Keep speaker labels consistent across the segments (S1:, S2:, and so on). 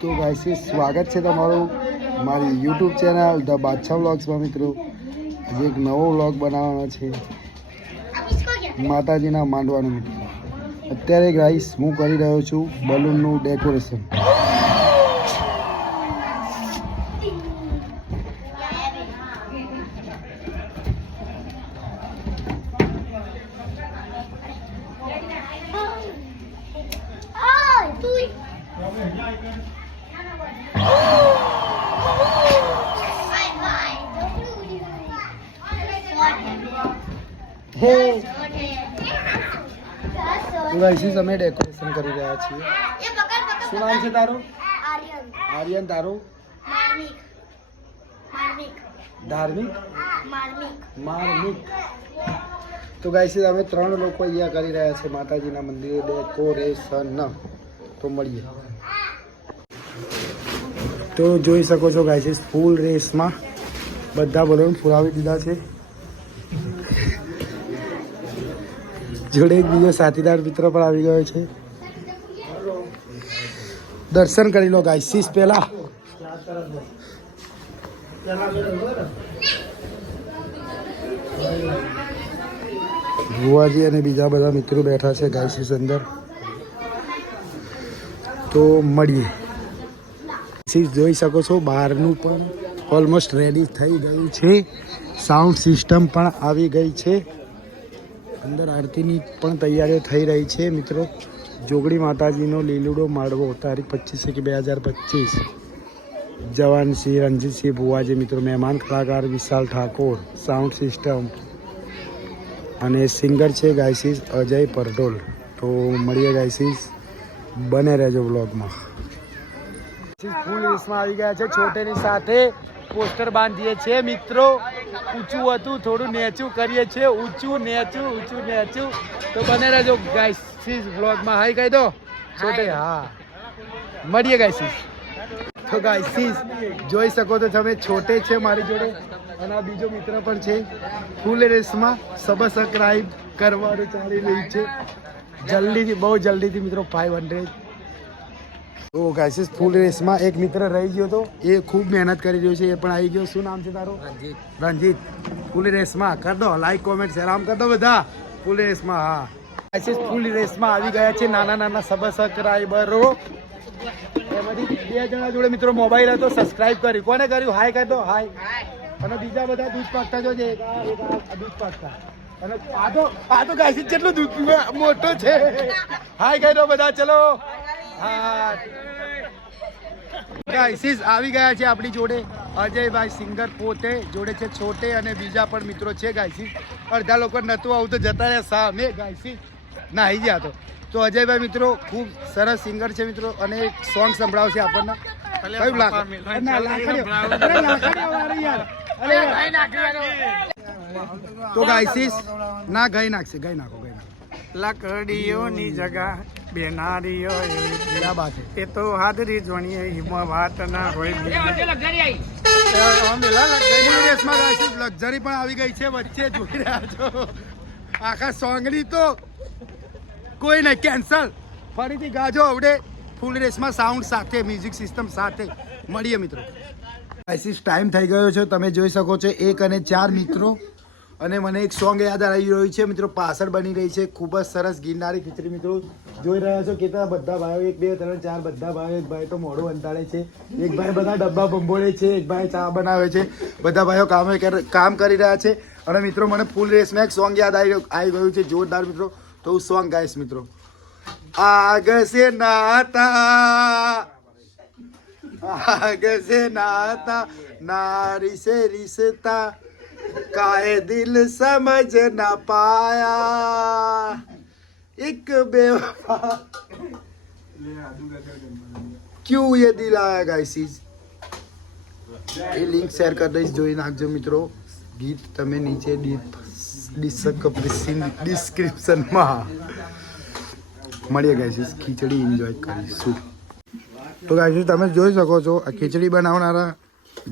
S1: તો ગાઈસ સ્વાગત છે તમારું મારી યુટ્યુબ ચેનલ ધ બાદશાહ વ્લોગ્સમાં મિત્રો. આજે એક નવો વ્લોગ બનાવવાનો છે. માતાજીના માંડવાનો મિત્રો. અત્યારે ગાઈસ હું કરી રહ્યો છું બલૂનનું ડેકોરેશન તો ગાઈસ અમે ડેકોરેશન કરી રહ્યા છીએ. શું નામ છે તારું? આર્યન. તારું? ધાર્મિક? માર્મિક. તો ગાઈસ અમે ત્રણ લોકો અહીંયા કરી રહ્યા છે માતાજીના મંદિરે ડેકોરેશન તો મળીએ. તો જોઈ શકો છો ગાઈસ ફૂલ રેસમાં બધા બલૂન ફુલાવી દીધા છે. જોડે એક બીજો સાથીદાર મિત્ર પણ આવી ગયો છે. દર્શન કરી લો ગાઈસીસ પહેલા ભુવાજી અને બીજા બધા મિત્રો બેઠા છે ગાયસીસ અંદર. તો મળીએ. ગાઈસીસ જોઈ શકો છો, બહારનું પણ ઓલમોસ્ટ રેડી થઈ ગયું છે. સાઉન્ડ સિસ્ટમ પણ આવી ગઈ છે. અંદર આરતીની પણ તૈયારીઓ થઈ રહી છે, મિત્રો. જોગડી માતાજીનો લીલુડો માળવો, તારીખ પચીસ એક બે હજાર પચીસ. જવાનસિંહ રણજીતસિંહ ભુવાજી, મિત્રો, મહેમાન કલાકાર વિશાલ ઠાકોર સાઉન્ડ સિસ્ટમ અને સિંગર છે ગાયસીસ અજય પરડોલ તો મળીએ ગાયસીસ બને રહેજો બ્લોગમાં ફૂલ રેસમાં આવી ગયા છે, છોટેની સાથે પોસ્ટર બાંધીએ છીએ, મિત્રો. ઊંચું હતું થોડું નેચું કરીએ છીએ. ઊંચું નેચું ઊંચું નેચું. તો બને રહેજો ગાઈસીસ બ્લોગમાં હાઈ કહી દો. છોટે હા. મળીએ ગાઈસીસ તો ગાઈસીસ જોઈ શકો તો તમે છોટે છે મારી જોડે. અને આ બીજો મિત્ર પણ છે. ફૂલ રેસમાં સબસ્ક્રાઈબ કરવાનું ચાલી રહ્યું છે. જલ્દીથી બહુ જલ્દીથી મિત્રો ફાઈવ હંડ્રેડ તો ગાઈસીસ ફૂલ રેસમાં એક મિત્ર રહી ગયો તો એ ખૂબ મહેનત કરી રહ્યો છે એ પણ આવી ગયો. શું નામ છે તારું? રંજીત ફૂલ રેસમાં કર દો લાઈક કોમેન્ટ શેર આમ કર દો બધા ફૂલ રેસમાં હા. ગાઈસીસ ફૂલ રેસમાં આવી ગયા છે નાના નાના સબસ્ક્રાઈબરો એમાંથી બે જણા જોડે મિત્રો મોબાઈલ હતો સબસ્ક્રાઇબ કરી કોને કર્યું? હાય કહી દો. હાય અને બીજા બધા દૂધ પાકતા જોજે દૂધ પાકતા. અને આ તો આ તો ગાઈસીસ કેટલું દૂધ મોટો છે. હાય કહી દો બધા. ચલો. ગાઈસીસ આવી ગયા છે આપણી જોડે. અજયભાઈ સિંગર પોતે જોડે છે છોટે અને બીજા પણ મિત્રો છે ગાઈસીસ અડધા લોકો નહોતું આવું તો જતા રહ્યા સામે ગાઈસીસ નાહી ગયા તો. તો અજયભાઈ મિત્રો ખૂબ સરસ સિંગર છે મિત્રો અને એક સોંગ સંભળાવશે આપણને. કયું ના. અરે, તો ગાઈસીસ ના ગઈ નાખશે ગઈ નાખો ગઈ નાખો.
S2: લાકડીઓની જગા બેનારીઓ એ તો હાજરી જોણીએ હિમાં વાત ના હોય
S1: લક્ઝરી પણ આવી ગઈ છે વચ્ચે જોઈ રહ્યા છો. આખા સોંગની તો કોઈ નહીં કેન્સલ ફરીથી ગાજો આવડે ફૂલ રેસમાં સાઉન્ડ સાથે મ્યુઝિક સિસ્ટમ સાથે. મળીએ મિત્રો. આઈસીસ ટાઈમ થઈ ગયો છે તમે જોઈ શકો છો એક અને ચાર મિત્રો અને મને એક સોંગ યાદ આવી રહ્યું છે, મિત્રો. પાછળ બની રહી છે. ખૂબ જ સરસ ગિરનારી ખીચડી, મિત્રો. જોઈ રહ્યા છો કેટલા બધા ભાઈઓ? એક, બે, ત્રણ, ચાર બધા ભાઈઓ. એક ભાઈ તો મોડો અંતાડે છે. એક ભાઈ બધા ડબ્બા બંબોળે છે. એક ભાઈ ચા બનાવે છે. બધા ભાઈઓ કામે કામ કરી રહ્યા છે. અને મિત્રો, મને ફૂલ રેસમાં એક સોંગ યાદ આવી આવી ગયું છે. જોરદાર, મિત્રો. તો હું સોંગ ગાઈશ, મિત્રો. આગ છે નાતા, આગ છે નાતા, નારી સે રિશ્તા કાએ દિલ સમજ ના પાયા. એક બેવફા ક્યુ યે દિલ આયા ગાઈસીસ એ લિંક શેર કરી દઈશ, જોઈ નાખજો મિત્રો. ગીત તમે નીચે ડિસ્ક્રિપ્શનમાં. મળીએ ગાઈસીસ ખીચડી એન્જોય કરીશું. તો ગાઈસ તમે જોઈ શકો છો, આ ખીચડી બનાવનારા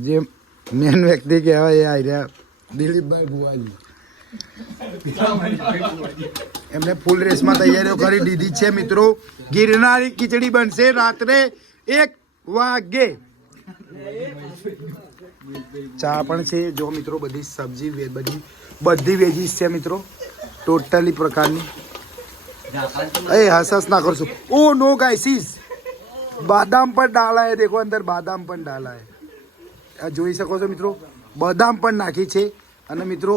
S1: જે મેન વ્યક્તિ કહેવાય એ આવી રહ્યા. દિલીપભાઈ ભુવાજી. એમને ફૂલ રેસમાં તૈયારીઓ કરી દીધી છે મિત્રો. ગિરનારી ખીચડી બનશે રાત્રે એક વાગે. ચા પણ છે. જો મિત્રો, બધી સબ્જી બધી બધી વેજીસ છે મિત્રો. ટોટલી પ્રકારની. એ હસ હસ ના કરશો. ઓ નો ગાઈસીસ બાદામ પણ ડાલા દેખો અંદર બાદામ પણ ડાલા હે જોઈ શકો છો મિત્રો? બદામ પણ નાખી છે. અને મિત્રો,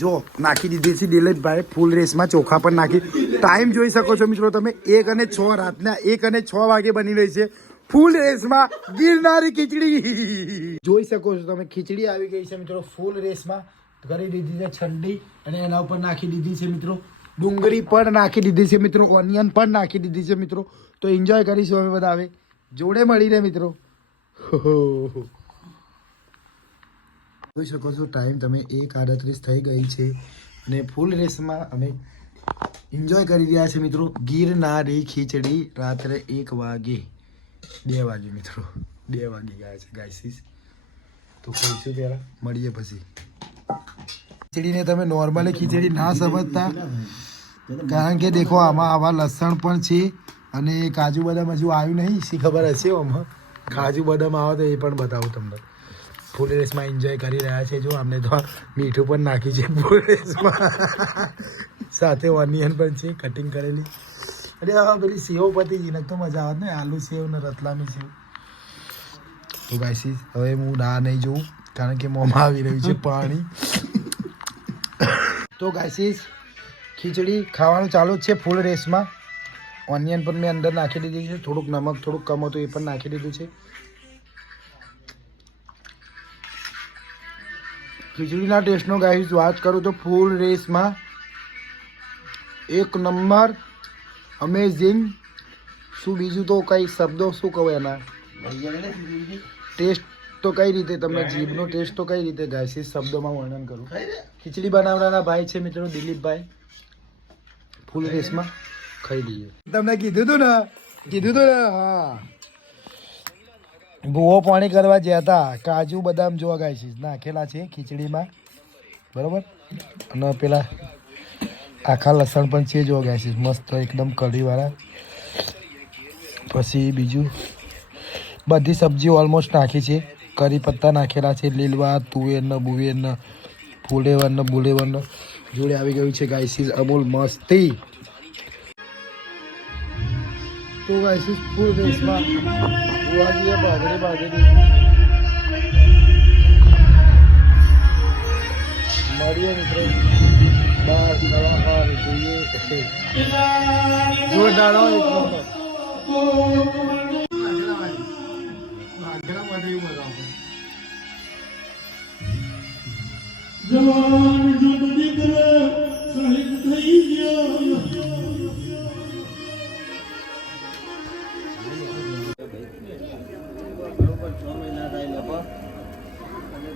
S1: જો, નાખી દીધી છે દિલીપભાઈ ફૂલ રેસમાં ચોખા પણ નાખી. ટાઈમ જોઈ શકો છો મિત્રો તમે, એક અને છ રાતના, એક અને છ વાગે બની રહી છે ફૂલ રેસમાં ગિરનારી ખીચડી. જોઈ શકો છો તમે, ખીચડી આવી ગઈ છે મિત્રો, ફૂલ રેસમાં કરી દીધી છે ઠંડી અને એના ઉપર નાખી દીધી છે મિત્રો, ડુંગળી પણ નાખી દીધી છે મિત્રો ઓનિયન પણ નાખી દીધી છે મિત્રો. તો એન્જોય કરીશું અમે બધા હવે જોડે મળીને મિત્રો. જોઈ શકો છો ટાઈમ તમે એક આડત્રીસ થઈ ગઈ છે. અને ફૂલ રેસમાં અમે એન્જોય કરી રહ્યા છે મિત્રો. ગીરનારી ખીચડી રાત્રે એક વાગે. બે વાગે મિત્રો. બે વાગે ગયા છે ગાયસીસ તો ખાઈશું પહેલાં મળીએ પછી. ખીચડીને તમે નોર્મલી ખીચડી ના સમજતા. કારણ કે દેખો, આમાં આવા લસણ પણ છે અને કાજુ બદામ હજુ આવ્યું નહીં. શી ખબર હશે આમાં? કાજુ બદામ આવે તો એ પણ બતાવું તમને. ફૂલ રેસમાં એન્જોય કરી રહ્યા છે. જો અમને તો મીઠું પણ નાખ્યું છે ફૂલ રેસમાં. સાથે ઓનિયન પણ છે કટિંગ કરેલી. અરે હા પેલી સેવ પતી ગઈ તો મજા આવે ને, આલુ સેવ ને રતલામી સેવ. તો ગાઈસી હવે હું ના નહીં જોઉં, કારણ કે મોંમાં આવી રહ્યું છે પાણી. તો ગાઈસીસ ખીચડી ખાવાનું ચાલુ જ છે ફૂલ રેસમાં. ઓનિયન પણ મેં અંદર નાખી દીધી છે, થોડુંક નમક, થોડુંક કમ હતું એ પણ નાખી દીધું છે. ખીચડીના ટેસ્ટનો ગાઈસ વાત કરું તો ફૂલ રેસમાં એક નંબર અમેઝિંગ શું બીજું તો કઈ શબ્દો શું કહું એના? ટેસ્ટ તો કઈ રીતે તમે જીભનો ટેસ્ટ તો કઈ રીતે ગાઈસ શબ્દોમાં વર્ણન કરું. ખીચડી બનાવનારા ભાઈ છે મિત્રો દિલીપભાઈ. ફૂલ રેસમાં ખાઈ લઈએ. તમને કીધું હતું ને કીધું હતું ને હા. ભૂવો પાણી કરવા ગયા હતા, કાજુ, બદામ જોવા ગાય છે નાખેલા છે ખીચડીમાં. બરોબર? અને પેલા આખા લસણ પણ છે જોવા ગાય છે મસ્ત એકદમ કઢીવાળા. પછી બીજું બધી સબ્જી ઓલમોસ્ટ નાખી છે. કરી પત્તા નાખેલા છે. લીલવા તુવેર ને બુવેર ને ફૂલેવર ને બુલેવર જોડે આવી ગયું છે ગાયસીસ અમૂલ મસ્તી. તો ગાયસીસ ફૂલ રેસમાં બુવાજીએ બાજરી બાજરી મળીએ મિત્રો, બાર કલાકાર જોઈએ. જોરદાર હો એક નંબર.